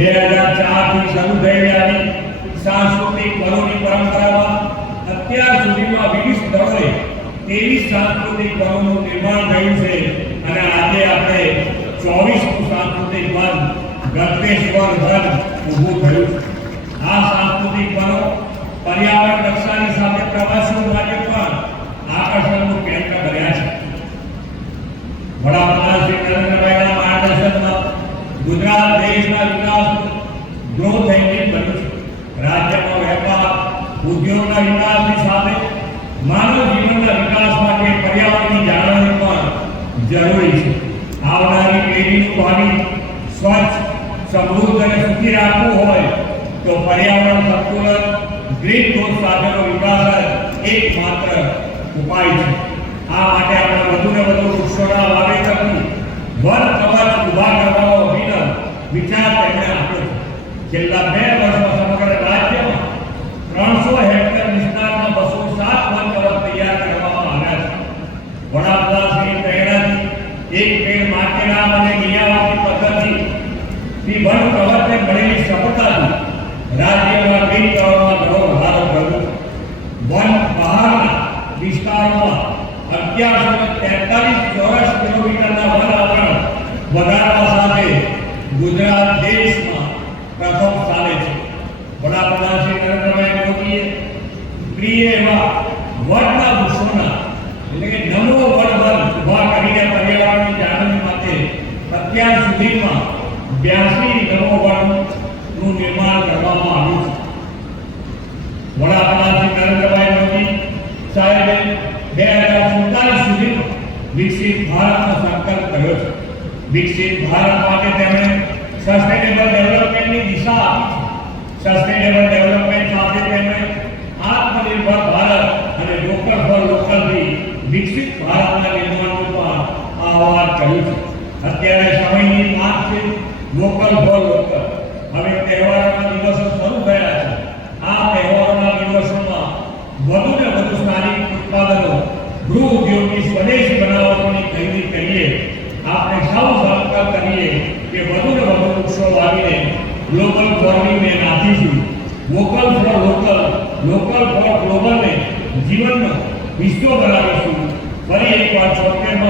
બે હજાર ચારથી શરૂ થયેલી સાંસ્કૃતિક પરોની પરંપરામાં અત્યાર સુધીમાં વિવિધ સ્તરે ત્રેવીસ સાંસ્કૃતિક પરોનું નિર્માણ થયું છે. અને આજે આપણે ચોવીસમું સાંસ્કૃતિક વન ગતવેશ્વર વન ઊભું થયું. આ સાંસ્કૃતિક પરો પર્યાવરણ રક્ષાની સાથે પ્રવાસીઓ માટે પણ આકર્ષણનું કેન્દ્ર બન્યા છે વડાપ્રધાન શ્રી નરેન્દ્રભાઈના માર્ગદર્શનમાં ગુજરાત દેશના વિકાસનું ગ્રોથ એન્જિન બન્યું છે રાજ્યમાં વેપાર ઉદ્યોગના વિકાસની સાથે માનવ જીવનના વિકાસ માટે પર્યાવરણની જાળવણી પણ જરૂરી છે. આવનારી પેઢીનું પાણી સ્વચ્છ, સમૃદ્ધ અને સુખી રાખવું હોય તો પર્યાવરણ સંતુલન, ગ્રીન ગ્રોથ સાથેનો વિકાસ એકમાત્ર ઉપાય છે. આ માટે આપણે વધુને વધુ વૃક્ષોના વાવેતરથી વન કવચ ઊભા છેલ્લા બે વર્ષમાં સમગ્ર રાજ્યમાં ત્રણસો હેક્ટર વિસ્તારમાં બસો સાત વન કવર તૈયાર કરવામાં આવ્યા છે. વડાપ્રધાનશ્રી પ્રેરણાથી એક પેડ માટે અને નિયામતી પદ્ધતિ વન કવરને મળેલી સફળતાથી રાજ્યમાં ગ્રીન કવરમાં ઘણો વધારો થયો. વન બહારના વિસ્તારોમાં અગિયારસો ને તેતાલીસ ચોરસ કિલોમીટરના વન આવરણ વધારવા સાથે ગુજરાત દેશમાં પ્રથમ સ્થાને છે વડાપ્રધાન શ્રી નરેન્દ્રભાઈ મોદીએ પ્રિય એવા વડના વૃક્ષોના એટલે કે નમો વડ વન ઊભા કરીને પર્યાવરણની જાળવણી માટે અત્યાર સુધીમાં બ્યાસી નમો નિર્માણ કરવામાં આવ્યું છે. વડાપ્રધાન નરેન્દ્રભાઈ મોદી સાહેબે બે હજાર સુડતાલીસ સુધીમાં વિકસિત ભારતનો સંકલ્પ કર્યો છે. વિકસિત ભારત માટે તેમણે સસ્ટેનેબલ ડેવલપમેન્ટની દિશા આપી છે. સસ્ટેનેબલ ડેવલપમેન્ટ સાથે તેમણે આત્મનિર્ભર સમયની માંગ છે, લોકલ ફોર લોકલ. હવે તહેવારોના દિવસો શરૂ થયા છે. આ તહેવારોના દિવસોમાં વધુ ને વધુ સ્થાનિક ઉત્પાદનો ગૃહ ઉદ્યોગની સ્વદેશી બનાવટોની ખરીદી કરીએ. આપણે સૌ સહકાર કરીએ કે વધુ ને વધુ વૃક્ષો વાવીને ગ્લોબલ વોર્મિંગને નાથીશું vocal for local local for ગ્લોબલને જીવનનો વિશ્વ બનાવીશું. ફરી એકવાર ચોતેરમાં